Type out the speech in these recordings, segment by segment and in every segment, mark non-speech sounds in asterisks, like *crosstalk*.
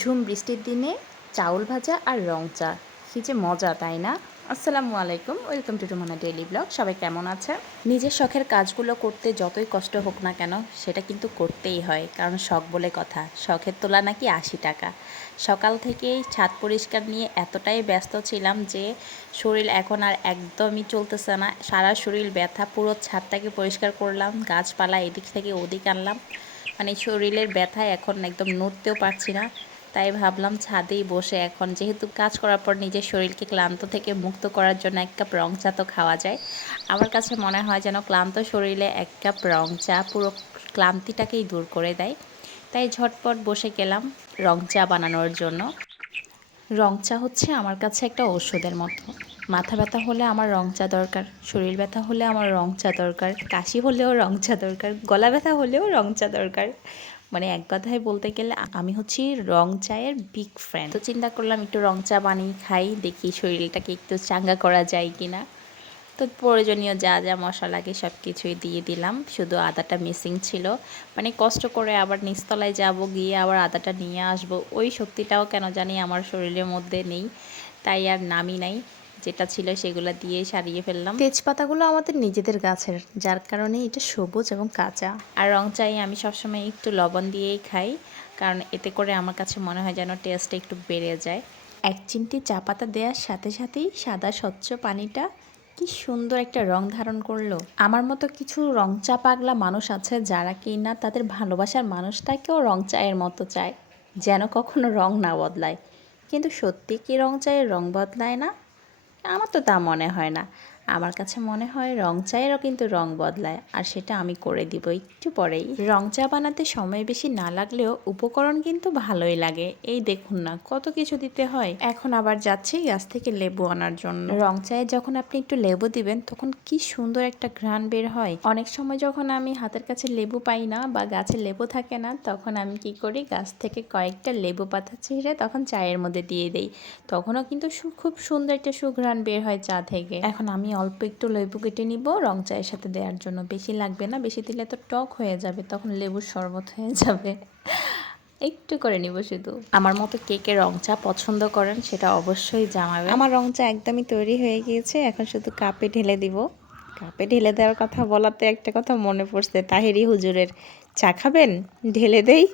ঝুম বৃষ্টির দিনে চাউল ভাজা আর রং চা। কি যে মজা, তাই না? আসসালামু আলাইকুম, ওয়েলকাম টু টুমানা ডেইলি ব্লগ। সবাই কেমন আছে নিজের শখের কাজগুলো করতে যতই কষ্ট হোক না কেন, সেটা কিন্তু করতেই হয়। কারণ শখ বলে কথা, শখের তোলা নাকি আশি টাকা। সকাল থেকেই ছাদ পরিষ্কার নিয়ে এতটাই ব্যস্ত ছিলাম যে, শরীর এখন আর একদমই চলতেছে না। সারা শরীর ব্যথা, পুরো ছাদটাকে পরিষ্কার করলাম, গাছপালা এদিক থেকে ওদিক আনলাম। মানে শরীরের ব্যথায় এখন একদম নড়তেও পারছি না। তাই ভাবলাম ছাদেই বসে। এখন যেহেতু কাজ করার পর নিজের শরীরকে ক্লান্ত থেকে মুক্ত করার জন্য এক কাপ রং চা তো খাওয়া যায়, আমার কাছে মনে হয় যেন ক্লান্ত শরীরে এক কাপ রং চা পুরো ক্লান্তিটাকেই দূর করে দেয়। তাই ঝটপট বসে গেলাম রং চা বানানোর জন্য। রং চা হচ্ছে আমার কাছে একটা ওষুধের মতো। মাথা ব্যথা হলে আমার রং চা দরকার, শরীর ব্যথা হলে আমার রং চা দরকার, কাশি হলেও রং চা দরকার, গলা ব্যথা হলেও রং চা দরকার। মানে এক কথায় বলতে গেলে আমি হচ্ছি রং চায়ের বিগ ফ্রেন্ড তো চিন্তা করলাম একটু রং চা বানিয়ে খাই, দেখি শরীরটাকে একটু চাঙ্গা করা যায় কি না তো প্রয়োজনীয় যা যা মশলা লাগে সব কিছুই দিয়ে দিলাম, শুধু আদাটা মিসিং ছিল। মানে কষ্ট করে আবার নিচতলায় যাব, গিয়ে আবার আদাটা নিয়ে আসব, ওই শক্তিটাও কেন জানি আমার শরীরের মধ্যে নেই, তাই আর নামি নাই। যেটা ছিল সেগুলো দিয়ে সারিয়ে ফেললাম। তেজপাতাগুলো আমাদের নিজেদের গাছের যার কারণে এটা সবুজ এবং কাঁচা। আর রং চাই আমি সবসময় একটু লবণ দিয়েই খাই কারণ এতে করে আমার কাছে মনে হয় যেন টেস্টটা একটু বেড়ে যায়। এক চিমটি চা পাতা দেওয়ার সাথে সাথেই সাদা স্বচ্ছ পানিটা কি সুন্দর একটা রং ধারণ করল। আমার মতো কিছু রং চা পাগলা মানুষ আছে যারা কি না তাদের ভালোবাসার মানুষটাকেও রং চায়ের মতো চায় যেন কখনো রং না বদলায়। কিন্তু সত্যি কি রং চায়ের রং বদলায় না? আমার তো তা মনে হয় না। আমার কাছে মনে হয় রং চায়েরও কিন্তু রং বদলায়, আর সেটা আমি করে দিব একটু পরেই। রং চা বানাতে সময় বেশি না লাগলেও উপকরণ কিন্তু ভালোই লাগে। এই দেখুন না, কত কিছু দিতে হয়। এখন আবার যাচ্ছি গাছ থেকে লেবু আনার জন্য। রং চায়ে যখন আপনি একটু লেবু দিবেন, তখন কি সুন্দর একটা ঘ্রাণ বের হয়। অনেক সময় যখন আমি হাতের কাছে লেবু পাই না বা গাছে লেবু থাকে না, তখন আমি কি করি, গাছ থেকে কয়েকটা লেবু পাতা ছিঁড়ে তখন চায়ের মধ্যে দিয়ে দেই। তখনও কিন্তু খুব সুন্দর একটা সুঘ্রাণ বের হয় চা থেকে। এখন আমি অল্প একটু লেবু কেটে নিব, রং চায়ের সাথে দেওয়ার জন্য। বেশি লাগবে না, বেশি দিলে তো টক হয়ে যাবে, তখন লেবুর শরবত হয়ে যাবে। একটু করে নিব শুধু। আমার মতো কে কে রং চা পছন্দ করেন সেটা অবশ্যই জানাবে আমার রং চা একদমই তৈরি হয়ে গিয়েছে, এখন শুধু কাপে ঢেলে দিব। কাপে ঢেলে দেওয়ার কথা বলাতে একটা কথা মনে পড়ছে, তাহেরি হুজুরের, চা খাবেন? ঢেলে দেই?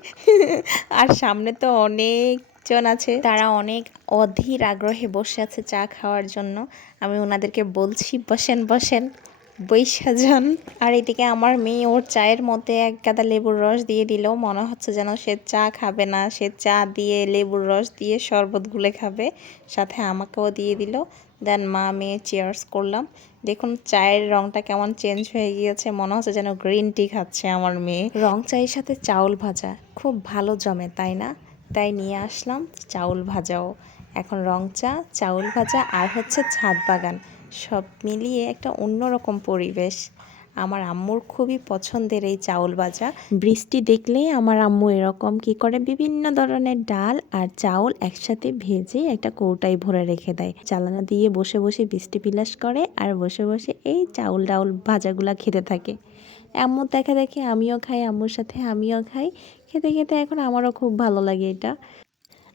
*laughs* আর সামনে তো অনেক জন আছে, তারা অনেক অধীর আগ্রহে বসে আছে চা খাওয়ার জন্য। আমি ওনাদেরকে বলছি, বসেন বসেন, বৈশা যান। আর এদিকে আমার মেয়ে ওর চায়ের মধ্যে এক গাদা লেবুর রস দিয়ে দিল। মনে হচ্ছে যেন সে চা খাবে না, সে চা দিয়ে লেবুর রস দিয়ে শরবত গুলে খাবে। সাথে আমাকেও দিয়ে দিল। দেন মা, মেয়ে চেয়ার্স করলাম। দেখুন, চায়ের রংটা কেমন চেঞ্জ হয়ে গিয়েছে। মনে হচ্ছে যেন গ্রিন টি খাচ্ছে আমার মেয়ে। রং চায়ের সাথে চাউল ভাজা খুব ভালো জমে, তাই না? তাই নিয়ে আসলাম চাউল ভাজাও। এখন রং চা, চাউল ভাজা আর হচ্ছে ছাদ বাগান। সব মিলিয়ে একটা অন্যরকম পরিবেশ। আমার আম্মুর খুবই পছন্দের এই চাউল ভাজা। বৃষ্টি দেখলেই আমার আম্মু এরকম কি করে? বিভিন্ন ধরনের ডাল আর চাউল একসাথে ভেজে একটা কৌটায় ভরে রেখে দেয়। চালানা দিয়ে বসে বসে বৃষ্টি বিলাস করে আর বসে বসে এই চাউল ডাউল ভাজাগুলা খেতে থাকে। আম্মুর দেখা দেখে আমিও খাই, আম্মুর সাথে আমিও খাই। খেতে খেতে এখন আমারও খুব ভালো লাগে এটা।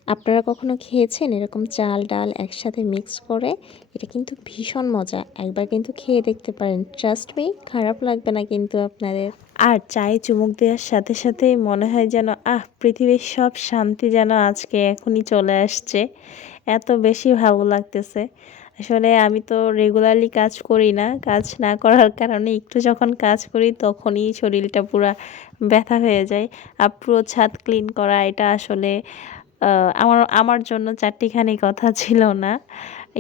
আপনারা কখনো খেয়েছেন এরকম চাল ডাল একসাথে মিক্স করে? এটা কিন্তু ভীষণ মজা। একবার কিন্তু খেয়ে দেখতে পারেন। ট্রাস্ট মি খারাপ লাগবে না কিন্তু আপনাদের। আর চায়ে চুমুক দেওয়ার সাথে সাথে মনে হয় যেন, আহ, পৃথিবীর সব শান্তি যেন আজকে এখনই চলে আসছে। এত বেশি ভালো লাগতেছে। আসলে আমি তো রেগুলারলি কাজ করি না। কাজ না করার কারণে একটু যখন কাজ করি তখনই শরীরটা পুরো ব্যথা হয়ে যায়। আর পুরো ছাদ ক্লিন করা এটা আসলে আমার আমার জন্য চারটিখানি কথা ছিল না।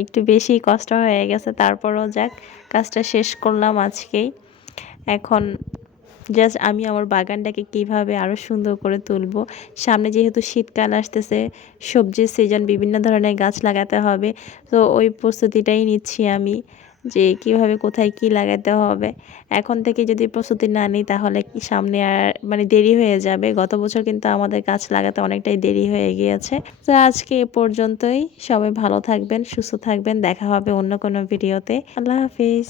একটু বেশি কষ্ট হয়ে গেছে, তারপরও যাক, কাজটা শেষ করলাম আজকেই। এখন জাস্ট আমি আমার বাগানটাকে কীভাবে আরও সুন্দর করে তুলব। সামনে যেহেতু শীতকাল আসতেছে, সবজির সিজন বিভিন্ন ধরনের গাছ লাগাতে হবে। তো ওই প্রস্তুতিটাই নিচ্ছি আমি, যে কীভাবে কোথায় কি লাগাতে হবে। এখন থেকে যদি প্রস্তুতি না নিই, তাহলে সামনে আর মানে দেরি হয়ে যাবে। গত বছর কিন্তু আমাদের গাছ লাগাতে অনেকটাই দেরি হয়ে গিয়েছে। তো আজকে এ পর্যন্তই। সবাই ভালো থাকবেন, সুস্থ থাকবেন। দেখা হবে অন্য কোনো ভিডিওতে আল্লাহ হাফিজ।